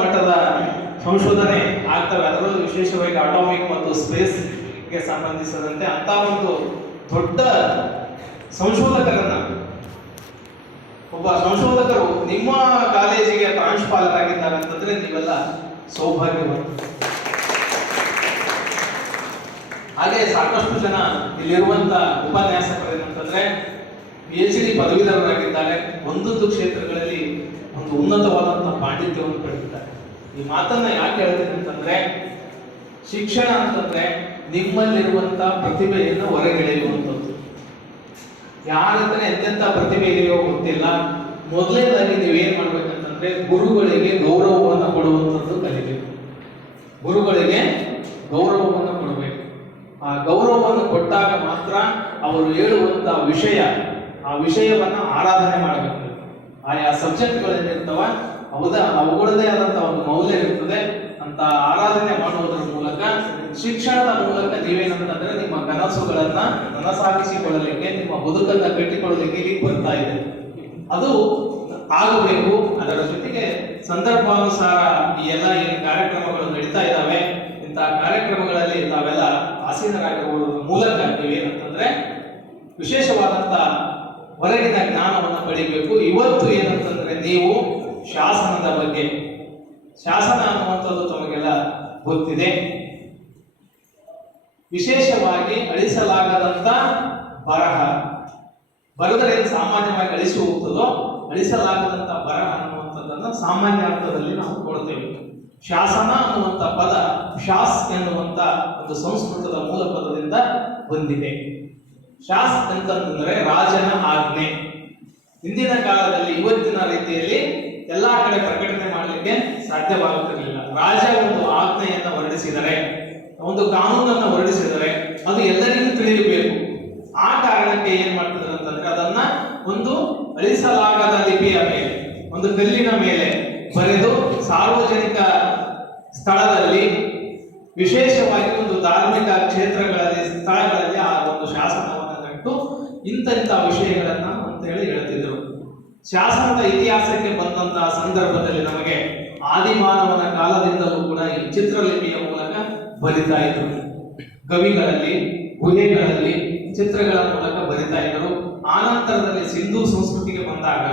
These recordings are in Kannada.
ಮಟ್ಟದ ಸಂಶೋಧನೆ ಆಗ್ತವೆ. ಅದರಲ್ಲೂ ವಿಶೇಷವಾಗಿ ಅಟಾಮಿಕ್ ಮತ್ತು ಸ್ಪೇಸ್ಗೆ ಸಂಬಂಧಿಸಿದಂತೆ ಅಂತ ಒಂದು ದೊಡ್ಡ ಸಂಶೋಧಕರನ್ನ ಒಬ್ಬ ಸಂಶೋಧಕರು ನಿಮ್ಮ ಕಾಲೇಜಿಗೆ ಪ್ರಾಂಶುಪಾಲರಾಗಿದ್ದಾರೆ ಅಂತಂದ್ರೆ ನೀವೆಲ್ಲ ಸೌಭಾಗ್ಯವಂತರು. ಹಾಗೆ ಸಾಕಷ್ಟು ಜನ ಇಲ್ಲಿರುವಂತ ಉಪನ್ಯಾಸಕರು ಏನಂತಂದ್ರೆ PhD ಪದವೀಧರರಾಗಿದ್ದಾರೆ, ಒಂದೊಂದು ಕ್ಷೇತ್ರಗಳಲ್ಲಿ ಒಂದು ಉನ್ನತವಾದಂತಹ ಪಾಂಡಿತ್ಯವನ್ನು ಪಡೆದಿದ್ದಾರೆ. ಈ ಮಾತನ್ನ ಯಾಕೆ ಹೇಳ್ತೀನಿ ಅಂತಂದ್ರೆ, ಶಿಕ್ಷಣ ಅಂತಂದ್ರೆ ನಿಮ್ಮಲ್ಲಿರುವಂತಹ ಪ್ರತಿಭೆಯನ್ನು ಹೊರಗೆಳೆಯುವಂಥದ್ದು. ಯಾರ ಹತ್ರ ಎಂತೆಂಥ ಪ್ರತಿಭೆ ಇದೆಯೋ ಗೊತ್ತಿಲ್ಲ. ಮೊದಲನೇದಾಗಿ ನೀವೇನ್ ಮಾಡ್ಬೇಕಂತಂದ್ರೆ ಗುರುಗಳಿಗೆ ಗೌರವವನ್ನು ಕೊಡುವಂಥದ್ದು ಕಲಿಬೇಕು. ಗುರುಗಳಿಗೆ ಗೌರವವನ್ನು ಕೊಡಬೇಕು. ಆ ಗೌರವವನ್ನು ಕೊಟ್ಟಾಗ ಮಾತ್ರ ಅವರು ಹೇಳುವಂತ ವಿಷಯ, ಆ ವಿಷಯವನ್ನ ಆರಾಧನೆ ಮಾಡಬೇಕು. ಆಯಾ ಸಬ್ಜೆಕ್ಟ್ಗಳೇನಿರ್ತಾವ ಅವುಗಳದೇ ಆದಂತಹ ಒಂದು ಮೌಲ್ಯ ಇರ್ತದೆ ಅಂತ ಆರಾಧನೆ ಮಾಡುವುದರ ಮೂಲಕ, ಶಿಕ್ಷಣದ ಮೂಲಕ ನೀವೇನಂತಂದ್ರೆ ನಿಮ್ಮ ಕನಸುಗಳನ್ನ ನನಸಾಗಿಸಿಕೊಳ್ಳಲಿಕ್ಕೆ, ನಿಮ್ಮ ಬದುಕನ್ನ ಕಟ್ಟಿಕೊಳ್ಳಲಿಕ್ಕೆ ಇಲ್ಲಿ ಬರ್ತಾ ಇದೆ. ಅದು ಆಗಬೇಕು. ಅದರ ಜೊತೆಗೆ ಸಂದರ್ಭಾನುಸಾರ ಈ ಎಲ್ಲ ಏನು ಕಾರ್ಯಕ್ರಮಗಳು ನಡೀತಾ ಇದ್ದಾವೆ, ಇಂತಹ ಕಾರ್ಯಕ್ರಮಗಳಲ್ಲಿ ತಾವೆಲ್ಲ ಆಸೀನರಾಗಿರುವುದರ ಮೂಲಕ ನೀವೇನಂತಂದ್ರೆ ವಿಶೇಷವಾದಂತ ಹೊರಗಿನ ಜ್ಞಾನವನ್ನು ಪಡಿಬೇಕು. ಇವತ್ತು ಏನಂತಂದ್ರೆ ನೀವು ಶಾಸನದ ಬಗ್ಗೆ, ಶಾಸನ ಅನ್ನುವಂಥದ್ದು ತಮಗೆಲ್ಲ ಗೊತ್ತಿದೆ. ವಿಶೇಷವಾಗಿ ಅಳಿಸಲಾಗದಂತ ಬರಹ, ಬರೆದರೆ ಸಾಮಾನ್ಯವಾಗಿ ಅಳಿಸಿ ಹೋಗ್ತದೋ, ಅಳಿಸಲಾಗದಂತ ಬರಹ ಅನ್ನುವಂಥದ್ದನ್ನು ಸಾಮಾನ್ಯ ಅರ್ಥದಲ್ಲಿ ನಾವು ಕೊಡ್ತೇವೆ. ಶಾಸನ ಅನ್ನುವಂಥ ಪದ ಶಾಸ್ ಎನ್ನುವಂತ ಒಂದು ಸಂಸ್ಕೃತದ ಮೂಲ ಪದದಿಂದ ಬಂದಿದೆ. ಶಾಸ್ ಅಂತಂದ್ರೆ ರಾಜನ ಆಜ್ಞೆ. ಹಿಂದಿನ ಕಾಲದಲ್ಲಿ ಇವತ್ತಿನ ರೀತಿಯಲ್ಲಿ ಎಲ್ಲಾ ಕಡೆ ಪ್ರಕಟಣೆ ಮಾಡಲಿಕ್ಕೆ ಸಾಧ್ಯವಾಗುತ್ತಿರಲಿಲ್ಲ. ರಾಜ ಒಂದು ಆಜ್ಞೆಯನ್ನು ಹೊರಡಿಸಿದರೆ, ಒಂದು ಕಾನೂನನ್ನು ಹೊರಡಿಸಿದರೆ ಅದು ಎಲ್ಲರಿಗೂ ತಿಳಿಯಬೇಕು. ಆ ಕಾರಣಕ್ಕೆ ಏನ್ ಮಾಡ್ತಿದ್ರು ಅಂತಂದ್ರೆ ಅದನ್ನ ಒಂದು ಅಳಿಸಲಾಗದ ಲಿಪಿಯ ಮೇಲೆ, ಒಂದು ಕಲ್ಲಿನ ಮೇಲೆ ಬರೆದು ಸಾರ್ವಜನಿಕ ಸ್ಥಳದಲ್ಲಿ, ವಿಶೇಷವಾಗಿ ಒಂದು ಧಾರ್ಮಿಕ ಕ್ಷೇತ್ರಗಳಲ್ಲಿ, ಸ್ಥಳಗಳಲ್ಲಿ ಆ ಒಂದು ಶಾಸನವನ್ನು ಕಟ್ಟು ಇಂಥ ವಿಷಯಗಳನ್ನ ಅಂತ ಹೇಳಿ ಹೇಳ್ತಿದ್ರು. ಶಾಸನದ ಇತಿಹಾಸಕ್ಕೆ ಬಂದಂತಹ ಸಂದರ್ಭದಲ್ಲಿ ನಮಗೆ ಆದಿಮಾನವನ ಕಾಲದಿಂದಲೂ ಕೂಡ ಈ ಚಿತ್ರಲಿಪಿಯ ಮೂಲಕ ಬರಿತಾ ಇದ್ರು. ಗವಿಗಳಲ್ಲಿ, ಗುಹೆಗಳಲ್ಲಿ ಚಿತ್ರಗಳ ಮೂಲಕ ಬರಿತಾ ಇದ್ರು. ಆನಂತರದಲ್ಲಿ ಸಿಂಧೂ ಸಂಸ್ಕೃತಿಗೆ ಬಂದಾಗ,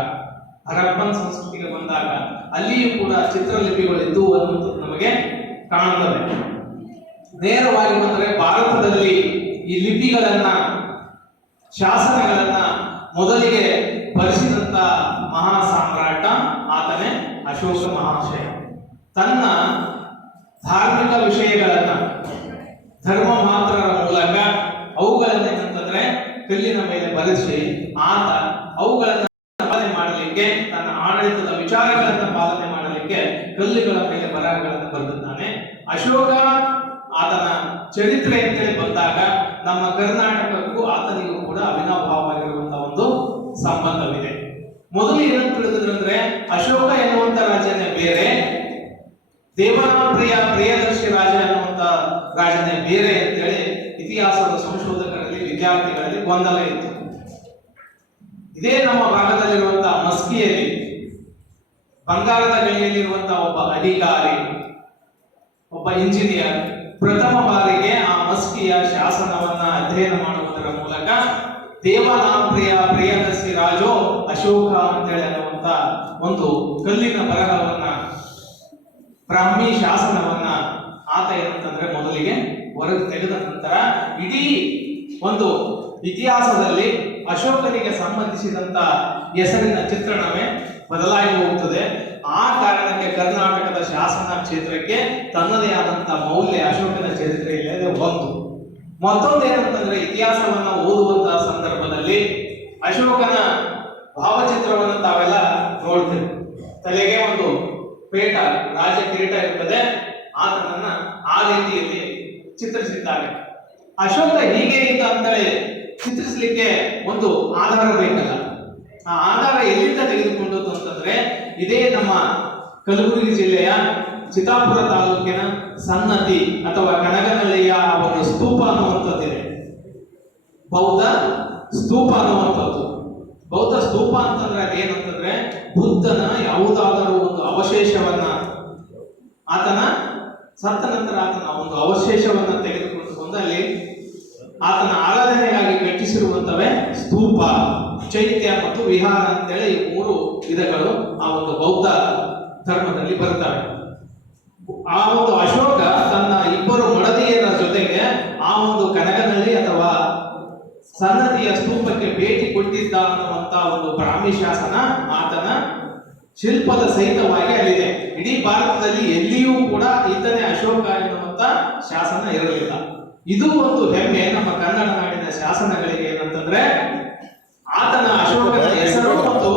ಹರಪ್ಪನ್ ಸಂಸ್ಕೃತಿಗೆ ಬಂದಾಗ ಅಲ್ಲಿಯೂ ಕೂಡ ಚಿತ್ರಲಿಪಿಗಳು ಇದ್ದವು ಅನ್ನುವಂಥದ್ದು ನಮಗೆ ಕಾಣುತ್ತದೆ. ನೇರವಾಗಿ ಬಂದರೆ ಭಾರತದಲ್ಲಿ ಈ ಲಿಪಿಗಳನ್ನ, ಶಾಸನಗಳನ್ನ ಮೊದಲಿಗೆ ಬರೆಸಿದಂತ ಮಹಾ ಸಾಮ್ರಾಟ ಆತನೇ ಅಶೋಕ ಮಹಾಶಯ. ತನ್ನ ಧಾರ್ಮಿಕ ವಿಷಯಗಳನ್ನ ಧರ್ಮ ಮಾತ್ರರ ಮೂಲಕ ಅವುಗಳನ್ನ ಏನಂತಂದ್ರೆ ಕಲ್ಲಿನ ಮೇಲೆ ಬರೆಸಿ ಆತ ಅವುಗಳನ್ನ ಪಾಲನೆ ಮಾಡಲಿಕ್ಕೆ, ತನ್ನ ಆಡಳಿತದ ವಿಚಾರಗಳನ್ನ ಪಾಲನೆ ಮಾಡಲಿಕ್ಕೆ ಕಲ್ಲುಗಳ ಮೇಲೆ ಬರಹಗಳನ್ನು ಬರೆದಿದ್ದಾನೆ. ಅಶೋಕ ಆತನ ಚರಿತ್ರೆ ಅಂತೇಳಿ ಬಂದಾಗ ನಮ್ಮ ಕರ್ನಾಟಕಕ್ಕೂ ಆತನಿಗೂ ಕೂಡ ಅವಿನಾಭಾವವಾಗಿರುವಂತಹ ಒಂದು ಸಂಬಂಧವಿದೆ. ಮೊದಲು ಏನಂತ ತಿಳಿದ್ರೆ ಅಶೋಕ ಎನ್ನುವಂತ ರಾಜನೇ ಬೇರೆ, ದೇವನಾಂಪ್ರಿಯ ಪ್ರಿಯದರ್ಶಿ ರಾಜ ಎನ್ನುವಂತ ರಾಜನೇ ಬೇರೆ ಅಂತೇಳಿ ಇತಿಹಾಸದ ಸಂಶೋಧಕರಲ್ಲಿ, ವಿದ್ಯಾರ್ಥಿಗಳಲ್ಲಿ ಗೊಂದಲ ಇತ್ತು. ಇದೇ ನಮ್ಮ ಭಾಗದಲ್ಲಿರುವಂತಹ ಮಸ್ಕಿಯಲ್ಲಿ, ಬಂಗಾರದ ಗಣಿಯಲ್ಲಿರುವಂತಹ ಒಬ್ಬ ಅಧಿಕಾರಿ, ಒಬ್ಬ ಇಂಜಿನಿಯರ್ ಪ್ರಥಮ ಬಾರಿಗೆ ಆ ಮಸ್ಕಿಯ ಶಾಸನವನ್ನ ಅಧ್ಯಯನ ಮಾಡುವುದರ ಮೂಲಕ ದೇವನಾಂಪ್ರಿಯ ಪ್ರಿಯದರ್ಶಿ ರಾಜೋ ಅಶೋಕ ಅಂತೇಳಿ ಅನ್ನುವಂತ ಒಂದು ಕಲ್ಲಿನ ಬರಹವನ್ನ, ಬ್ರಾಹ್ಮಿ ಶಾಸನವನ್ನ ಆತ ಏನಂತಂದ್ರೆ ಮೊದಲಿಗೆ ಹೊರಗೆ ತೆಗೆದ ನಂತರ ಇಡೀ ಒಂದು ಇತಿಹಾಸದಲ್ಲಿ ಅಶೋಕನಿಗೆ ಸಂಬಂಧಿಸಿದಂತ ಹೆಸರಿನ ಚಿತ್ರಣವೇ ಬದಲಾಗಿ ಹೋಗುತ್ತದೆ. ಆ ಕಾರಣಕ್ಕೆ ಕರ್ನಾಟಕದ ಶಾಸನ ಕ್ಷೇತ್ರಕ್ಕೆ ತನ್ನದೇ ಆದಂತಹ ಮೌಲ್ಯ ಅಶೋಕನ ಚರಿತ್ರೆಯಲ್ಲಿ ಒಂದು. ಮತ್ತೊಂದು ಏನಂತಂದ್ರೆ ಇತಿಹಾಸವನ್ನ ಓದುವಂತಹ ಸಂದರ್ಭದಲ್ಲಿ ಅಶೋಕನ ಭಾವಚಿತ್ರವನ್ನು ತಾವೆಲ್ಲ ನೋಡ್ತೇವೆ. ತಲೆಗೆ ಒಂದು ಪೇಟ, ರಾಜ ಕಿರೀಟ ಇರ್ತದೆ, ಆತನನ್ನ ಆ ರೀತಿಯಲ್ಲಿ ಚಿತ್ರಿಸಿದ್ದಾರೆ. ಅಶೋಕ ಹೀಗೆ ಇದ್ದ ಅಂತೇಳಿ ಚಿತ್ರಿಸಲಿಕ್ಕೆ ಒಂದು ಆಧಾರ ಬೇಕಲ್ಲ. ಆ ಆಧಾರ ಎಲ್ಲಿಂದ ತೆಗೆದುಕೊಂಡದ್ದು ಅಂತಂದ್ರೆ ಇದೇ ನಮ್ಮ ಕಲಬುರಗಿ ಜಿಲ್ಲೆಯ ಚಿತ್ತಾಪುರ ತಾಲೂಕಿನ ಸನ್ನತಿ ಅಥವಾ ಕನಗನಹಳ್ಳಿಯ ಒಂದು ಸ್ತೂಪ ಅನ್ನುವಂಥದ್ದಿದೆ. ಬೌದ್ಧ ಸ್ತೂಪ ಅನ್ನುವಂಥದ್ದು. ಬೌದ್ಧ ಸ್ತೂಪ ಅಂತಂದ್ರೆ ಅದೇನಂತಂದ್ರೆ ಬುದ್ಧನ ಯಾವುದಾದರೂ ಒಂದು ಅವಶೇಷವನ್ನ ಆತನ ಸತ್ತ ನಂತರ ಆತನ ಒಂದು ಅವಶೇಷವನ್ನು ತೆಗೆದುಕೊಂಡು ಬಂದು ಅಲ್ಲಿ ಆತನ ಆರಾಧನೆಗಾಗಿ ಕಟ್ಟಿಸಿರುವಂತವೇ ಸ್ತೂಪ, ಚೈತ್ಯ ಮತ್ತು ವಿಹಾರ ಅಂತೇಳಿ ಈ ಮೂರು ವಿಧಗಳು ಆ ಒಂದು ಬೌದ್ಧ ಧರ್ಮದಲ್ಲಿ ಬರ್ತವೆ. ಆ ಒಂದು ಅಶೋಕ ತನ್ನ ಇಬ್ಬರು ಮಡದಿಯರ ಜೊತೆಗೆ ಆ ಒಂದು ಕನಗನಹಳ್ಳಿ ಅಥವಾ ಸನ್ನದಿಯ ಸ್ತೂಪಕ್ಕೆ ಭೇಟಿ ಕೊಟ್ಟಿದ್ದ ಅನ್ನುವಂತ ಒಂದು ಬ್ರಾಹ್ಮಿ ಶಾಸನ ಆತನ ಶಿಲ್ಪದ ಸಹಿತವಾಗಿ ಅಲ್ಲಿದೆ. ಇಡೀ ಭಾರತದಲ್ಲಿ ಎಲ್ಲಿಯೂ ಕೂಡ ಈತನೇ ಅಶೋಕ ಎನ್ನುವಂತ ಶಾಸನ ಇರಲಿಲ್ಲ. ಇದು ಒಂದು ಹೆಮ್ಮೆ ನಮ್ಮ ಕನ್ನಡ ನಾಡಿನ ಶಾಸನಗಳಿಗೆ ಏನಂತಂದ್ರೆ ಆತನ ಅಶೋಕನ ಹೆಸರು ಮತ್ತು